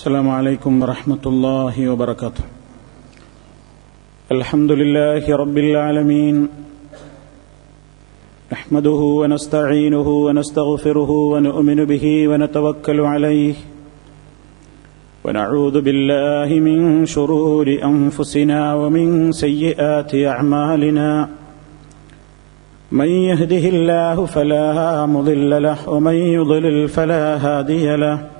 السلام عليكم ورحمة الله وبركاته. الحمد لله رب العالمين. نحمده ونستعينه ونستغفره ونؤمن به ونتوكل عليه. ونعوذ بالله من شرور أنفسنا ومن سيئات أعمالنا. من يهده الله فلا مضل له ومن يضلل فلا هادي له.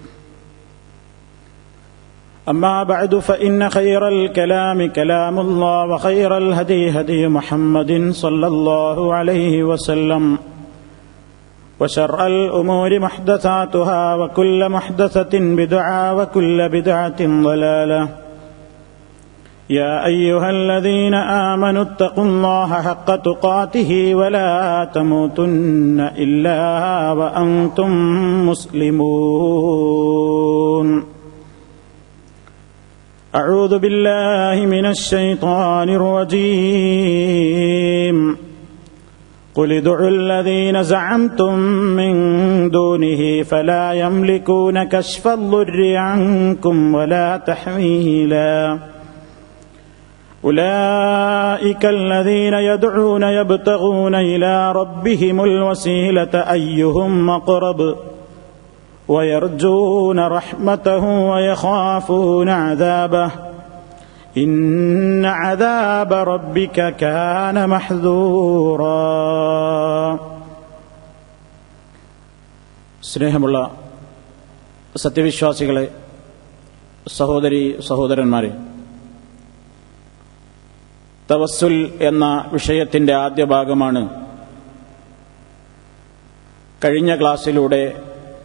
أما بعد فإن خير الكلام كلام الله وخير الهدي هدي محمد صلى الله عليه وسلم وشر الأمور محدثاتها وكل محدثة بدعة وكل بدعة ضلالة. يا أيها الذين آمنوا اتقوا الله حق تقاته ولا تموتن إلا وأنتم مسلمون. أعوذ بالله من الشيطان الرجيم. قل ادعوا الذين زعمتم من دونه فلا يملكون كشف الضر عنكم ولا تحويلا. أولئك الذين يدعون يبتغون إلى ربهم الوسيلة أيهم أقرب؟ ويرجون رحمته ويخافون عذابه إن عذاب ربك كان محذورا സ്നേഹമുള്ള സത്യവിശ്വാസികളെ സഹോദരി സഹോദരന്മാരെ തവസ്സുൽ എന്ന വിഷയത്തിന്റെ ആദ്യ ഭാഗമാണ് കഴിഞ്ഞ ക്ലാസ്സിലൂടെ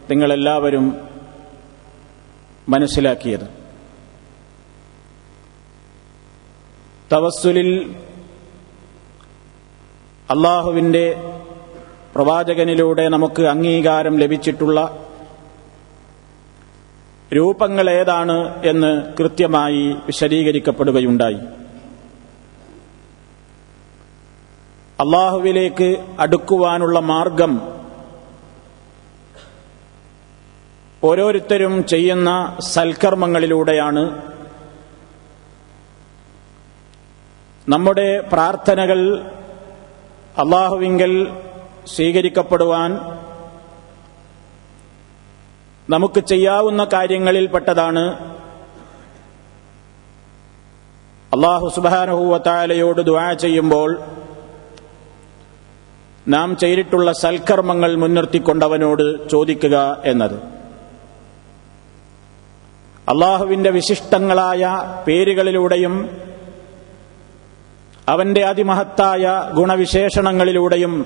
നിങ്ങളെല്ലാവരും മനസ്സിലാക്കിയത്. തവസ്സുലിൽ അള്ളാഹുവിന്റെ പ്രവാചകനിലൂടെ നമുക്ക് അംഗീകാരം ലഭിച്ചിട്ടുള്ള രൂപങ്ങൾ ഏതാണ് എന്ന് കൃത്യമായി വിശദീകരിക്കപ്പെടുകയുണ്ടായി. അള്ളാഹുവിലേക്ക് അടുക്കുവാനുള്ള മാർഗം ഓരോരുത്തരും ചെയ്യുന്ന സൽക്കർമ്മങ്ങളിലൂടെയാണ് നമ്മുടെ പ്രാർത്ഥനകൾ അള്ളാഹുവിങ്കൽ സ്വീകരിക്കപ്പെടുവാൻ നമുക്ക് ചെയ്യാവുന്ന കാര്യങ്ങളിൽപ്പെട്ടതാണ് അള്ളാഹു സുബാനഹുവത്തായാലയോട് ദ്വാ ചെയ്യുമ്പോൾ നാം ചെയ്തിട്ടുള്ള സൽക്കർമ്മങ്ങൾ മുൻനിർത്തിക്കൊണ്ടവനോട് ചോദിക്കുക എന്നത്. അള്ളാഹുവിന്റെ വിശിഷ്ടങ്ങളായ പേരുകളിലൂടെയും അവന്റെ അതിമഹത്തായ ഗുണവിശേഷണങ്ങളിലൂടെയും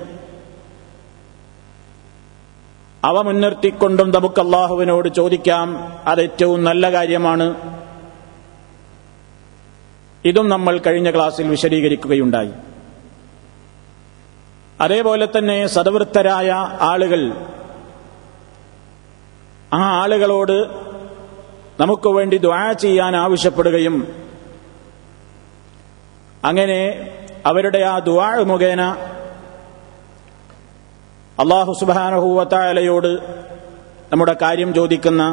അവ മുൻനിർത്തിക്കൊണ്ടും നമുക്ക് അള്ളാഹുവിനോട് ചോദിക്കാം. അത് ഏറ്റവും നല്ല കാര്യമാണ്. ഇതും നമ്മൾ കഴിഞ്ഞ ക്ലാസ്സിൽ വിശദീകരിക്കുകയുണ്ടായി. അതേപോലെ തന്നെ സദവൃത്തരായ ആളുകൾ ആ ആളുകളോട് നമുക്ക് വേണ്ടി ദ്വാ ചെയ്യാൻ ആവശ്യപ്പെടുകയും അങ്ങനെ അവരുടെ ആ ദ്വാ മുഖേന അള്ളാഹു സുബാനഹൂവത്തായാലയോട് നമ്മുടെ കാര്യം ചോദിക്കുന്ന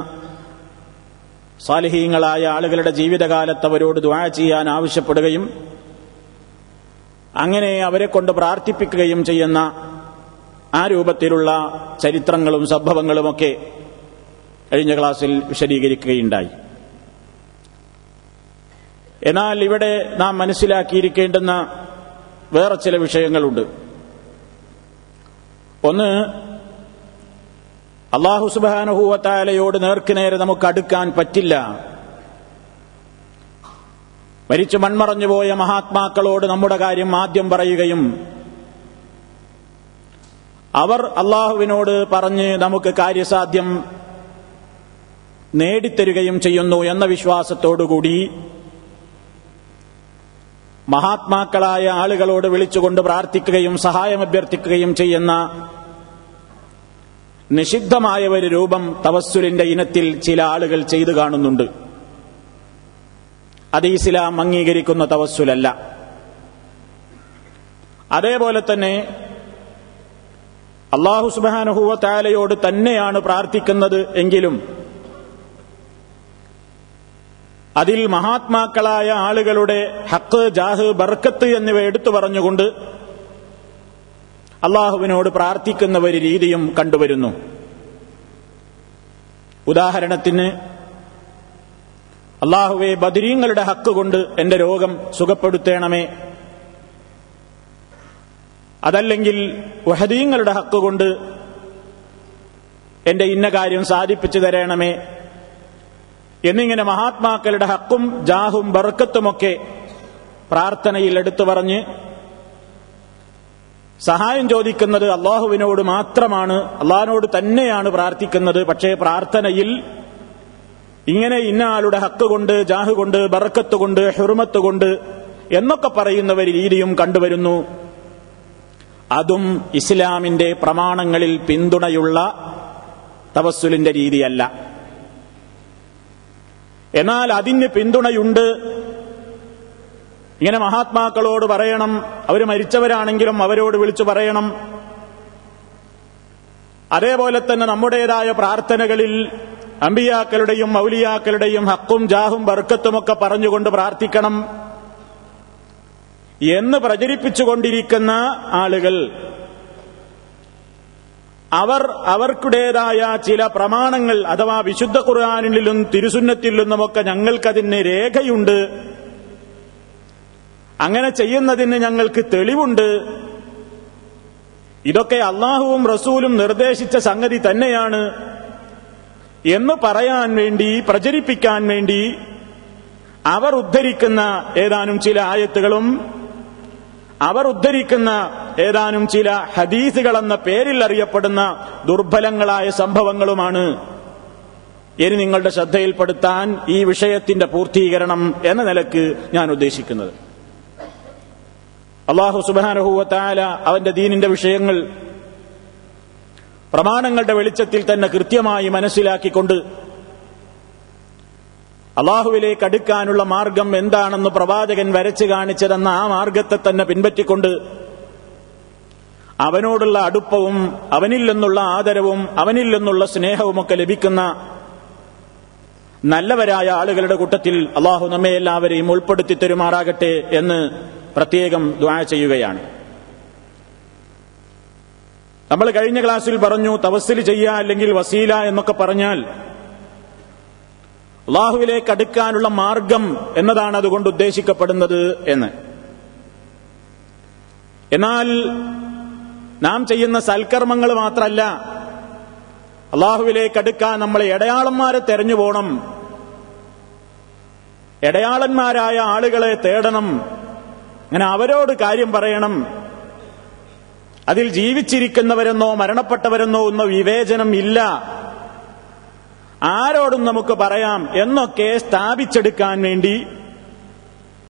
സാലിഹീങ്ങളായ ആളുകളുടെ ജീവിതകാലത്ത് അവരോട് ദ്വാ ചെയ്യാൻ ആവശ്യപ്പെടുകയും അങ്ങനെ അവരെ കൊണ്ട് പ്രാർത്ഥിപ്പിക്കുകയും ചെയ്യുന്ന ആ രൂപത്തിലുള്ള ചരിത്രങ്ങളും സംഭവങ്ങളുമൊക്കെ കഴിഞ്ഞ ക്ലാസ്സിൽ വിശദീകരിക്കുകയുണ്ടായി. എന്നാൽ ഇവിടെ നാം മനസ്സിലാക്കിയിരിക്കേണ്ടുന്ന വേറെ ചില വിഷയങ്ങളുണ്ട്. ഒന്ന് അള്ളാഹു സുബാനുഹൂവത്താലയോട് നേർക്കുനേരെ നമുക്ക് അടുക്കാൻ പറ്റില്ല. മരിച്ചു മൺമറഞ്ഞുപോയ മഹാത്മാക്കളോട് നമ്മുടെ കാര്യം ആദ്യം പറയുകയും അവർ അള്ളാഹുവിനോട് പറഞ്ഞ് നമുക്ക് കാര്യസാധ്യം നേടിത്തരുകയും ചെയ്യുന്നു എന്ന വിശ്വാസത്തോടുകൂടി മഹാത്മാക്കളായ ആളുകളോട് വിളിച്ചുകൊണ്ട് പ്രാർത്ഥിക്കുകയും സഹായം അഭ്യർത്ഥിക്കുകയും ചെയ്യുന്ന നിഷിദ്ധമായ ഒരു രൂപം തവസ്സുലിന്റെ ഇനത്തിൽ ചില ആളുകൾ ചെയ്തു കാണുന്നുണ്ട്. അത് ഇസ്ലാം അംഗീകരിക്കുന്ന തവസ്സുലല്ല. അതേപോലെ തന്നെ അള്ളാഹു സുബാനുഹുവ താലയോട് തന്നെയാണ് പ്രാർത്ഥിക്കുന്നത് എങ്കിലും അതിൽ മഹാത്മാക്കളായ ആളുകളുടെ ഹക്ക് ജാഹ് ബർക്കത്ത് എന്നിവ എടുത്തു പറഞ്ഞുകൊണ്ട് അള്ളാഹുവിനോട് പ്രാർത്ഥിക്കുന്ന ഒരു രീതിയും കണ്ടുവരുന്നു. ഉദാഹരണത്തിന് അള്ളാഹുവെ ബദിരീങ്ങളുടെ ഹക്ക് കൊണ്ട് എന്റെ രോഗം സുഖപ്പെടുത്തേണമേ. അതല്ലെങ്കിൽ വഹദീങ്ങളുടെ ഹക്ക് കൊണ്ട് എന്റെ ഇന്ന കാര്യം സാധിപ്പിച്ചു തരണമേ. എന്നിങ്ങനെ മഹാത്മാക്കളുടെ ഹക്കും ജാഹും ബർക്കത്തുമൊക്കെ പ്രാർത്ഥനയിൽ എടുത്തു പറഞ്ഞ് സഹായം ചോദിക്കുന്നത് അള്ളാഹുവിനോട് മാത്രമാണ് അള്ളാഹിനോട് തന്നെയാണ് പ്രാർത്ഥിക്കുന്നത്. പക്ഷേ പ്രാർത്ഥനയിൽ ഇങ്ങനെ ഇന്ന ആളുടെ ഹക്ക് കൊണ്ട് ജാഹ് കൊണ്ട് ബറക്കത്ത് കൊണ്ട് ഹെറുമത്ത് കൊണ്ട് എന്നൊക്കെ പറയുന്ന ഒരു രീതിയും കണ്ടുവരുന്നു. അതും ഇസ്ലാമിന്റെ പ്രമാണങ്ങളിൽ പിന്തുണയുള്ള തവസ്സുലിന്റെ രീതിയല്ല. എന്നാൽ അതിന് പിന്തുണയുണ്ട്. ഇങ്ങനെ മഹാത്മാക്കളോട് പറയണം. അവർ മരിച്ചവരാണെങ്കിലും അവരോട് വിളിച്ചു പറയണം. അതേപോലെ തന്നെ നമ്മുടേതായ പ്രാർത്ഥനകളിൽ അമ്പിയാക്കളുടെയും മൗലിയാക്കളുടെയും ഹക്കും ജാഹും ബർക്കത്തുമൊക്കെ പറഞ്ഞുകൊണ്ട് പ്രാർത്ഥിക്കണം. എന്ന് പ്രചരിപ്പിച്ചുകൊണ്ടിരിക്കുന്ന ആളുകൾ അവർ അവർക്കുടേതായ ചില പ്രമാണങ്ങൾ അഥവാ വിശുദ്ധ ഖുർആാനിലും തിരുസുന്നത്തിലും നിന്നുമൊക്കെ ഞങ്ങൾക്കതിന് രേഖയുണ്ട്. അങ്ങനെ ചെയ്യുന്നതിന് ഞങ്ങൾക്ക് തെളിവുണ്ട്. ഇതൊക്കെ അള്ളാഹുവും റസൂലും നിർദ്ദേശിച്ച സംഗതി തന്നെയാണ്. എന്ന് പറയാൻ വേണ്ടി പ്രചരിപ്പിക്കാൻ വേണ്ടി അവർ ഉദ്ധരിക്കുന്ന ഏതാനും ചില ആയത്തുകളും അവർ ഉദ്ധരിക്കുന്ന ഏതാനും ചില ഹദീസുകൾ എന്ന പേരിൽ അറിയപ്പെടുന്ന ദുർബലങ്ങളായ സംഭവങ്ങളുമാണ്. ഇനി നിങ്ങളുടെ ശ്രദ്ധയിൽപ്പെടുത്താൻ ഈ വിഷയത്തിന്റെ പൂർത്തീകരണം എന്ന നിലയ്ക്ക് ഞാൻ ഉദ്ദേശിക്കുന്നത്. അള്ളാഹു സുബാനഹുവത്തായ അവന്റെ ദീനിന്റെ വിഷയങ്ങൾ പ്രമാണങ്ങളുടെ വെളിച്ചത്തിൽ തന്നെ കൃത്യമായി മനസ്സിലാക്കിക്കൊണ്ട് അള്ളാഹുവിലേക്ക് അടുക്കാനുള്ള മാർഗം എന്താണെന്ന് പ്രവാചകൻ വരച്ചു കാണിച്ചതെന്ന ആ മാർഗത്തെ തന്നെ പിൻപറ്റിക്കൊണ്ട് അവനോടുള്ള അടുപ്പവും അവനിൽ നിന്നുള്ള ആദരവും അവനിൽ നിന്നുള്ള സ്നേഹവുമൊക്കെ ലഭിക്കുന്ന നല്ലവരായ ആളുകളുടെ കൂട്ടത്തിൽ അള്ളാഹു നമ്മെ എല്ലാവരെയും ഉൾപ്പെടുത്തി തരുമാറാകട്ടെ എന്ന് പ്രത്യേകം ദ്വാ ചെയ്യുകയാണ്. നമ്മൾ കഴിഞ്ഞ ക്ലാസ്സിൽ പറഞ്ഞു തവസ്സിൽ ചെയ്യുക അല്ലെങ്കിൽ വസീല എന്നൊക്കെ പറഞ്ഞാൽ അള്ളാഹുവിലേക്ക് അടുക്കാനുള്ള മാർഗം എന്നതാണ് അതുകൊണ്ട് ഉദ്ദേശിക്കപ്പെടുന്നത് എന്ന്. എന്നാൽ നാം ചെയ്യുന്ന സൽക്കർമ്മങ്ങൾ മാത്രമല്ല അള്ളാഹുവിലേക്ക് അടുക്കാൻ നമ്മൾ ഇടയാളന്മാരെ തെരഞ്ഞു പോകണം ഇടയാളന്മാരായ ആളുകളെ തേടണം. അങ്ങനെ അവരോട് കാര്യം പറയണം. അതിൽ ജീവിച്ചിരിക്കുന്നവരെന്നോ മരണപ്പെട്ടവരെന്നോ ഒന്നോ വിവേചനം ഇല്ല. ആരോടും നമുക്ക് പറയാം എന്നൊക്കെ സ്ഥാപിച്ചെടുക്കാൻ വേണ്ടി